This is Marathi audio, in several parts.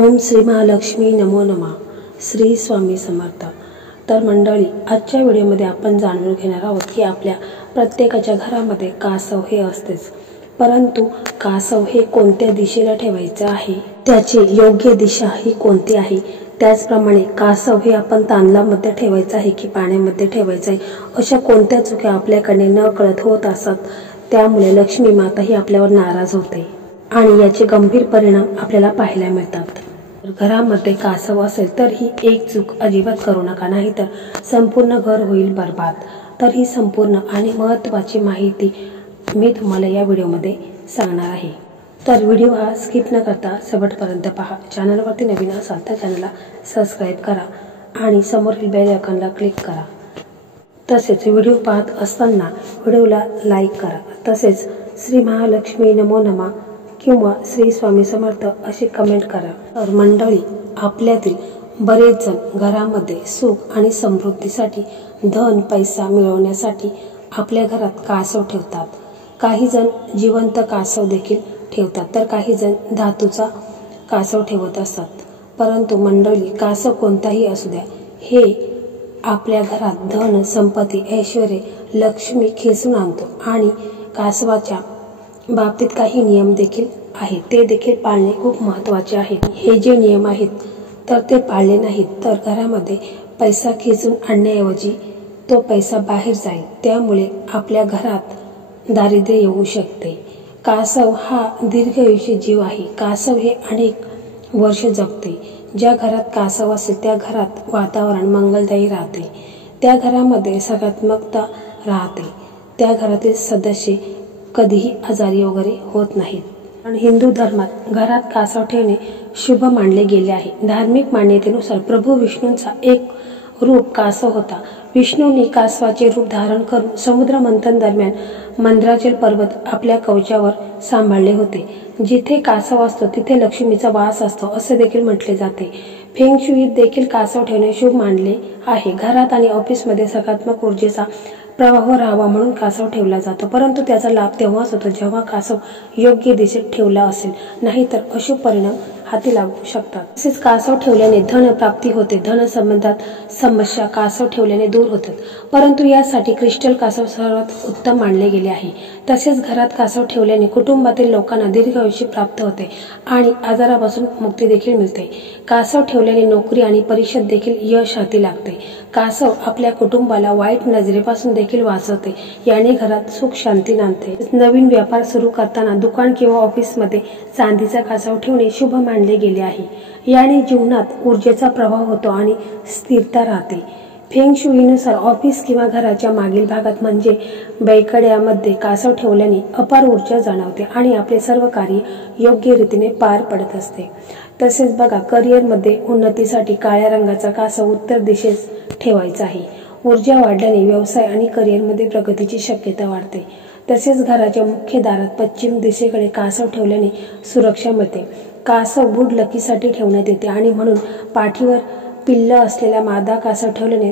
ओम श्री महालक्ष्मी नमो नमः. श्री स्वामी समर्थ. तर मंडळी, आजच्या व्हिडिओमध्ये आपण जाणून घेणार आहोत की आपल्या प्रत्येकाच्या घरामध्ये कासव हे असतेच, परंतु कासव हे कोणत्या दिशेला ठेवायचे आहे, त्याची योग्य दिशा ही कोणती आहे, त्याचप्रमाणे कासव हे आपण तांदळामध्ये ठेवायचं आहे की पाण्यामध्ये ठेवायचं आहे, अशा कोणत्या चुका आपल्याकडे न कळत होत असतात. त्यामुळे लक्ष्मी माता ही आपल्यावर नाराज होते आणि याचे गंभीर परिणाम आपल्याला पाहायला मिळतात. घरामध्ये कासव असेल तर ही एक चूक अजिबात करू नका, नाहीतर संपूर्ण घर होईल बर्बाद. तर ही संपूर्ण आणि महत्त्वाची माहिती मी तुम्हाला या व्हिडिओमध्ये सांगणार आहे. तर व्हिडिओ हा स्किप न करता शेवटपर्यंत पहा. चॅनलवरती नवीन असाल तर चॅनलला सबस्क्राईब करा आणि समोरील बेल आयकॉनला क्लिक करा. तसेच व्हिडिओ पाहत असताना व्हिडिओला लाईक करा. तसेच श्री महालक्ष्मी नमो नमः किंवा श्री स्वामी समर्थ असे कमेंट करा. तर मंडळी, आपल्यातील बरेच जण घरामध्ये सुख आणि समृद्धीसाठी, धन पैसा मिळवण्यासाठी आपल्या घरात कासव ठेवतात. काही जण जिवंत कासव देखील ठेवतात, तर काही जण धातूचा कासव ठेवत असतात. परंतु मंडळी, कासव कोणताही असू द्या, हे आपल्या घरात धन संपत्ती ऐश्वर्य लक्ष्मी खेचून आणतो. आणि कासवाच्या बाबतीत काही नियम देखील आहेत, ते देखील पाळणे खूप महत्त्वाचे आहे. हे जे नियम आहेत तर ते पाळले नाहीत तर घरामध्ये पैसा खेचून आणण्याऐवजी तो पैसा बाहेर जाईल. त्यामुळे आपल्या घरात दारिद्र्य येऊ शकते. कासव हा दीर्घायुषी जीव आहे. कासव हे अनेक वर्ष जगते. ज्या घरात कासव असेल त्या घरात वातावरण मंगलदायी राहते, त्या घरामध्ये सकारात्मकता राहते, त्या घरातील सदस्य कधीही आजारी वगैरे होत नाहीत. पण हिंदू धर्मात घरात कासव ठेवणे शुभ मानले गेले आहे. धार्मिक मान्यतेनुसार प्रभू विष्णूंचा एक रूप कासव होता. विष्णूंनी कासवाचे रूप धारण करून समुद्र मंथन दरम्यान मंद्राचल पर्वत आपल्या कवचावर सांभाळले होते. जिथे कासव असतो तिथे लक्ष्मीचा वास असतो असे देखील म्हटले जाते. फेंग शुईत देखील कासव ठेवणे शुभ मानले आहे. घरात आणि ऑफिसमध्ये सकारात्मक ऊर्जेचा प्रवाह राहावा म्हणून कासव ठेवला जातो. परंतु त्याचा लाभ तेव्हाच होतो जेव्हा कासव योग्य दिशेत ठेवला असेल, नाहीतर अशुभ परिणाम हाती लागू शकतात. तसेच कासव ठेवल्याने धन प्राप्ती होते. धन संबंधात समस्या कासव ठेवल्याने दूर होतात. परंतु यासाठी क्रिस्टल कासव सर्वात उत्तम मानले गेले आहे. तसेच घरात कासव ठेवल्याने कुटुंबातील लोकांना दीर्घायुष्य प्राप्त होते आणि आजारापासून मुक्ती देखील मिळते. कासव ठेवल्याने नोकरी आणि परीक्षेत देखील यश हाती लागते. कासव आपल्या कुटुंबाला वाईट नजरेपासून देखील वाचवते. याने घरात सुख शांती नांदते. नवीन व्यापार सुरू करताना दुकान किंवा ऑफिसमध्ये चांदीचा कासव ठेवणे शुभ मानले गेले आहे. याने जीवनात ऊर्जेचा प्रवाह होतो आणि स्थिरता राहते. फेंग शुईनुसार ऑफिस किंवा घराच्या मागील भागात म्हणजे बैकड्यामध्ये कासव ठेवल्याने अपार ऊर्जा जाणवते आणि आपले सर्व कार्य योग्य रीतीने पार पडत असते. तसेच बघा, करिअरमध्ये उन्नतीसाठी काळ्या रंगाचा कासव उत्तर दिशेस ठेवायचा आहे. ऊर्जा वाढल्याने व्यवसाय आणि करिअरमध्ये प्रगतीची शक्यता वाढते. तसेच घराच्या मुख्य दारात पश्चिम दिशेकडे कासव ठेवल्याने सुरक्षा मिळते. कासव गुड लकीसाठी ठेवण्यात येते आणि म्हणून पाठीवर पिल्ल असलेला मादा कासव ठेवल्याने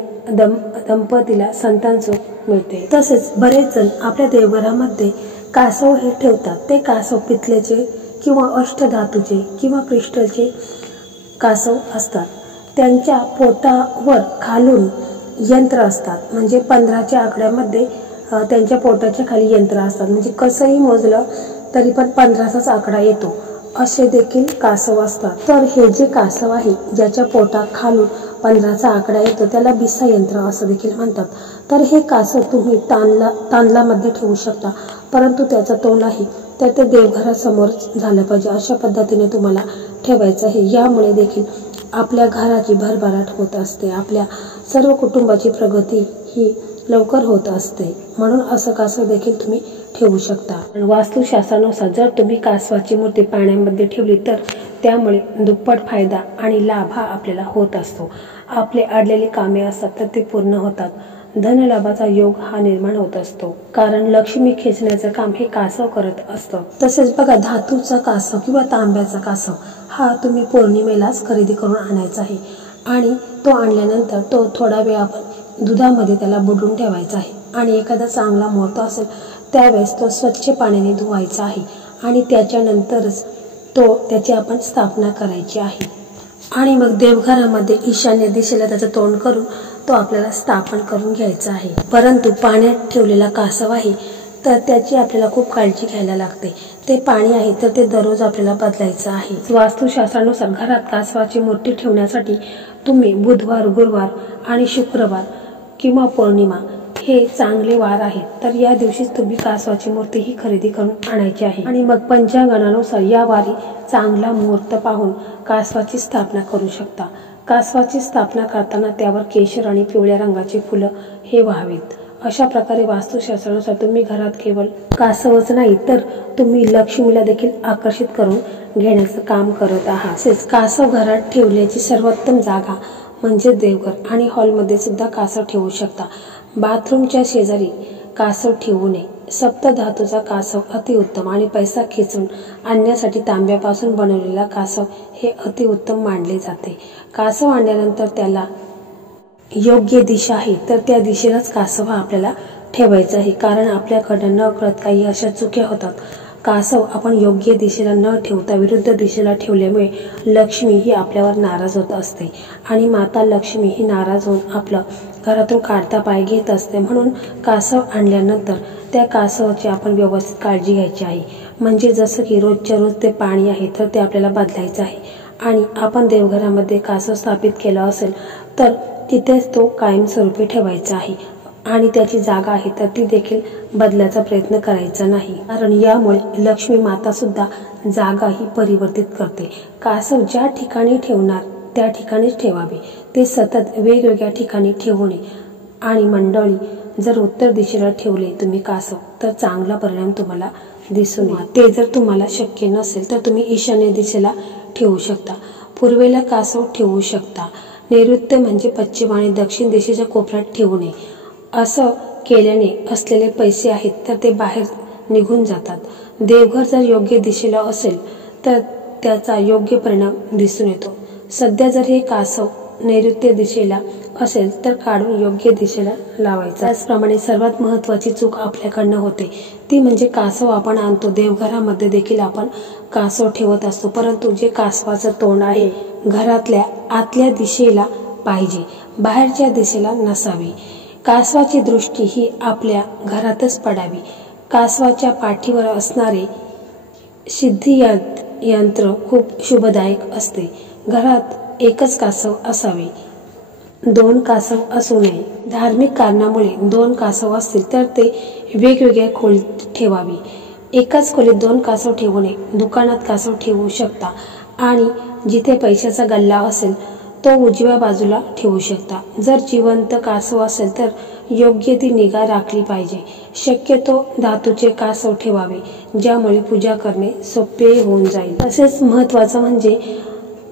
दंपतीला संतान सुख मिळते. तसेच बरेच जण आपल्या देवघरामध्ये कासव हे ठेवतात. ते कासव पितळेचे किंवा अष्टधातूचे किंवा क्रिस्टलचे कासव असतात. त्यांच्या पोटावर खालून यंत्र असतात. म्हणजे 15च्या आकड्यामध्ये त्यांच्या पोटाच्या खाली यंत्र असतात. म्हणजे कसंही मोजलं तरी पण 15चाच आकडा येतो, असे देखील कासव असतात. तर हे जे कासव आहे ज्याच्या पोटात खालून 15चा आकडा येतो त्याला बिसा यंत्र असं देखील म्हणतात. तर हे कासव तुम्ही तांदळामध्ये ठेवू शकता, परंतु त्याचं तोंड आहे तर ते देवघरासमोर झालं पाहिजे. अशा पद्धतीने तुम्हाला ठेवायचं आहे. यामुळे देखील आपल्या घराची भरभराट होत असते. आपल्या सर्व कुटुंबाची प्रगती ही लवकर होत असते. म्हणून असं कासव देखील तुम्ही ठेवू शकता. वास्तुशास्त्रानुसार जर तुम्ही कासवाची मूर्ती पाण्यामध्ये ठेवली तर त्यामुळे दुप्पट फायदा आणि लाभ हा आपल्याला होत असतो. आपले अडलेली कामे असतात तर ते पूर्ण होतात. धनलाभाचा योग हा निर्माण होत असतो, कारण लक्ष्मी खेचण्याचं काम हे कासव करत असतं. तसेच बघा, धातूचा कासव किंवा तांब्याचा कासव हा तुम्ही पौर्णिमेलाच खरेदी करून आणायचा आहे आणि तो आणल्यानंतर तो थोडा वेळ आपण दुधामध्ये त्याला बुडवून ठेवायचा आहे आणि एखादा चांगला मुहूर्त असेल त्यावेळेस तो स्वच्छ पाण्याने धुवायचा आहे आणि त्याच्यानंतरच त्याची आपण स्थापना करायची आहे। आणि मग देवघरामध्ये ईशान्य दिशेला त्याचं तोंड करून तो आपल्याला स्थापन करून घ्यायचा आहे। परंतु पाण्यात ठेवलेला कासव आहे तर त्याची आपल्याला खूप काळजी घ्यायला लागते। ते पाणी आहे तर ते दररोज आपल्याला बदलायचं आहे। वास्तुशास्त्रानुसार घरात कासवाची मूर्ती ठेवण्यासाठी तुम्ही बुधवार, गुरुवार आणि शुक्रवार किंवा पौर्णिमा हे चांगले वार आहेत। तर या दिवशी तुम्ही कासवाची मूर्ती ही खरेदी करून आणायची आहे। आणि मग पंचांगानुसार या वारी चांगला मुहूर्त पाहून कासवाची स्थापना करू शकता। कासवाची स्थापना करताना त्यावर केशर आणि पिवळ्या रंगाची फुलं हे व्हावीत। अशा प्रकारे वास्तुशास्त्रानुसार तुम्ही घरात केवळ कासवच नाही तर तुम्ही लक्ष्मीला देखील आकर्षित करून घेण्याचं काम करत आहात। तसेच कासव घरात ठेवण्याची सर्वोत्तम जागा म्हणजे देवघर आणि हॉलमध्ये सुद्धा कासव ठेवू शकता। बाथरूमच्या शेजारी कासव ठेवू नये। सप्तधातूचा कासव अतिउत्तम आणि पैसा खेचून आणण्यासाठी तांब्यापासून बनवलेला कासव हे अतिउत्तम मानले जाते। कासव आणल्यानंतर त्याला योग्य दिशा आहे तर त्या दिशेलाच कासव हा आपल्याला ठेवायचा आहे। कारण आपल्याकडनं नकळत काही अशा चुक्या होतात। कासव आपण योग्य दिशेला न ठेवता विरुद्ध दिशेला ठेवल्यामुळे लक्ष्मी ही आपल्यावर नाराज होत असते आणि माता लक्ष्मी ही नाराज होऊन आपलं घरातून काढता पाय घेत असते। म्हणून कासव आणल्यानंतर त्या कासवाची आपण व्यवस्थित काळजी घ्यायची आहे। म्हणजे जसं की रोजच्या रोज ते पाणी आहे तर ते आपल्याला बदलायचं आहे। आणि आपण देवघरामध्ये कासव स्थापित केला असेल तर तिथेच तो कायमस्वरूपी ठेवायचा आहे आणि त्याची जागा आहे तर ती देखील बदलायचा प्रयत्न करायचा नाही। कारण यामुळे लक्ष्मी माता सुद्धा जागा ही परिवर्तित करते। कासव ज्या ठिकाणी ठेवणार त्या ठिकाणीच ठेवावे। ते सतत वेगवेगळ्या ठिकाणी ठेवू नये। आणि मंडळी, जर उत्तर दिशेला ठेवले तुम्ही कासव तर चांगला परिणाम तुम्हाला दिसून येईल। ते जर तुम्हाला शक्य नसेल तर तुम्ही ईशान्य दिशेला ठेवू शकता, पूर्वेला कासव ठेवू शकता, नैऋत्य म्हणजे पश्चिम आणि दक्षिण दिशेच्या कोपऱ्यात ठेवू नये। असं केल्याने असलेले पैसे आहेत तर ते बाहेर निघून जातात। देवघर जर योग्य दिशेला असेल तर त्याचा योग्य परिणाम दिसून येतो। सध्या जर हे कासव नैऋत्य दिशेला असेल तर काढून योग्य दिशेला लावायचा। त्याचप्रमाणे सर्वात महत्त्वाची चूक आपल्याकडनं होते ती म्हणजे कासव आपण आणतो, देवघरामध्ये देखील आपण कासव ठेवत असतो, परंतु जे कासवाचं तोंड आहे घरातल्या आतल्या दिशेला पाहिजे, बाहेरच्या दिशेला नसावी। कासवाची दृष्टी ही आपल्या घरातच पडावी। कासवाच्या पाठीवर असणारे सिद्धी यंत्र खूप शुभदायक असते। घरात एकच कासव असावे, 2 कासव असू नये। धार्मिक कारणामुळे 2 कासव असतील तर ते वेगवेगळ्या खोलीत ठेवावी। एकाच खोलीत 2 कासव ठेवू नये। दुकानात कासव ठेवू शकता आणि जिथे पैशाचा गल्ला असेल तो उजव्या बाजूला ठेवू शकता। जर जिवंत कासव असेल तर योग्य ती निगा राखली पाहिजे। शक्यतो धातूचे कासव ठेवावे ज्यामुळे पूजा करणे सोपे होऊन जाईल। तसेच महत्त्वाचं म्हणजे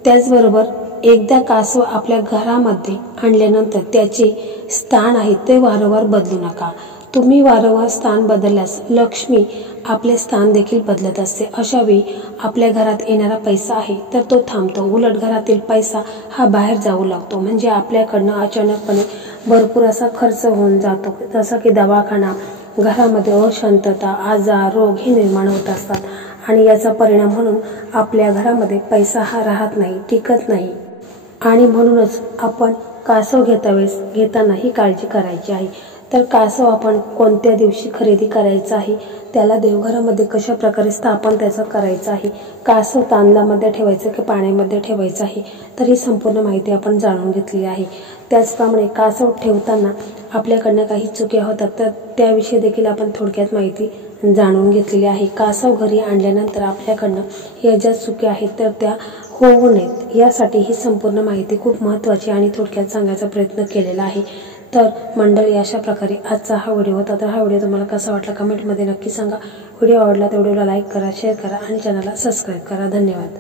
त्याचबरोबर एकदा कासव आपल्या घरामध्ये आणल्यानंतर त्याचे स्थान आहे ते वारंवार बदलू नका। तुम्ही वारंवार स्थान बदलल्यास लक्ष्मी आपले स्थान देखील बदलत असते। अशा वेळी आपल्या घरात येणारा पैसा आहे तर तो थांबतो, उलट घरातील पैसा हा बाहेर जाऊ लागतो। म्हणजे आपल्याकडनं अचानकपणे भरपूर असा खर्च होऊन जातो, जसा की दवाखाना, घरामध्ये अशांतता, आजार, रोग हे निर्माण होत असतात आणि याचा परिणाम म्हणून आपल्या घरामध्ये पैसा हा राहत नाही, टिकत नाही। आणि म्हणूनच आपण कासव घेताना ही काळजी करायची आहे। तर कासव आपण कोणत्या दिवशी खरेदी करायचा आहे, त्याला देवघरामध्ये कशा प्रकारे स्थापन त्याचं करायचं आहे, कासव तांदळामध्ये ठेवायचं की पाण्यामध्ये ठेवायचं आहे, तर ही संपूर्ण माहिती आपण जाणून घेतली आहे। त्याचप्रमाणे कासव ठेवताना आपल्याकडनं काही चुक्या होतात तर त्याविषयी देखील आपण थोडक्यात माहिती जाणून घेतलेली आहे। कासव घरी आणल्यानंतर आपल्याकडनं या ज्या चुक्या आहेत तर त्या होऊ नयेत यासाठी ही संपूर्ण माहिती खूप महत्त्वाची आणि थोडक्यात सांगायचा प्रयत्न केलेला आहे। तर मंडळी, अशा प्रकारे आजचा हा व्हिडिओ होता। तर हा व्हिडिओ तुम्हाला कसा वाटला कमेंटमध्ये नक्की सांगा। व्हिडिओ आवडला तर व्हिडिओला लाईक करा, शेअर करा आणि चॅनलला सबस्क्राईब करा। धन्यवाद।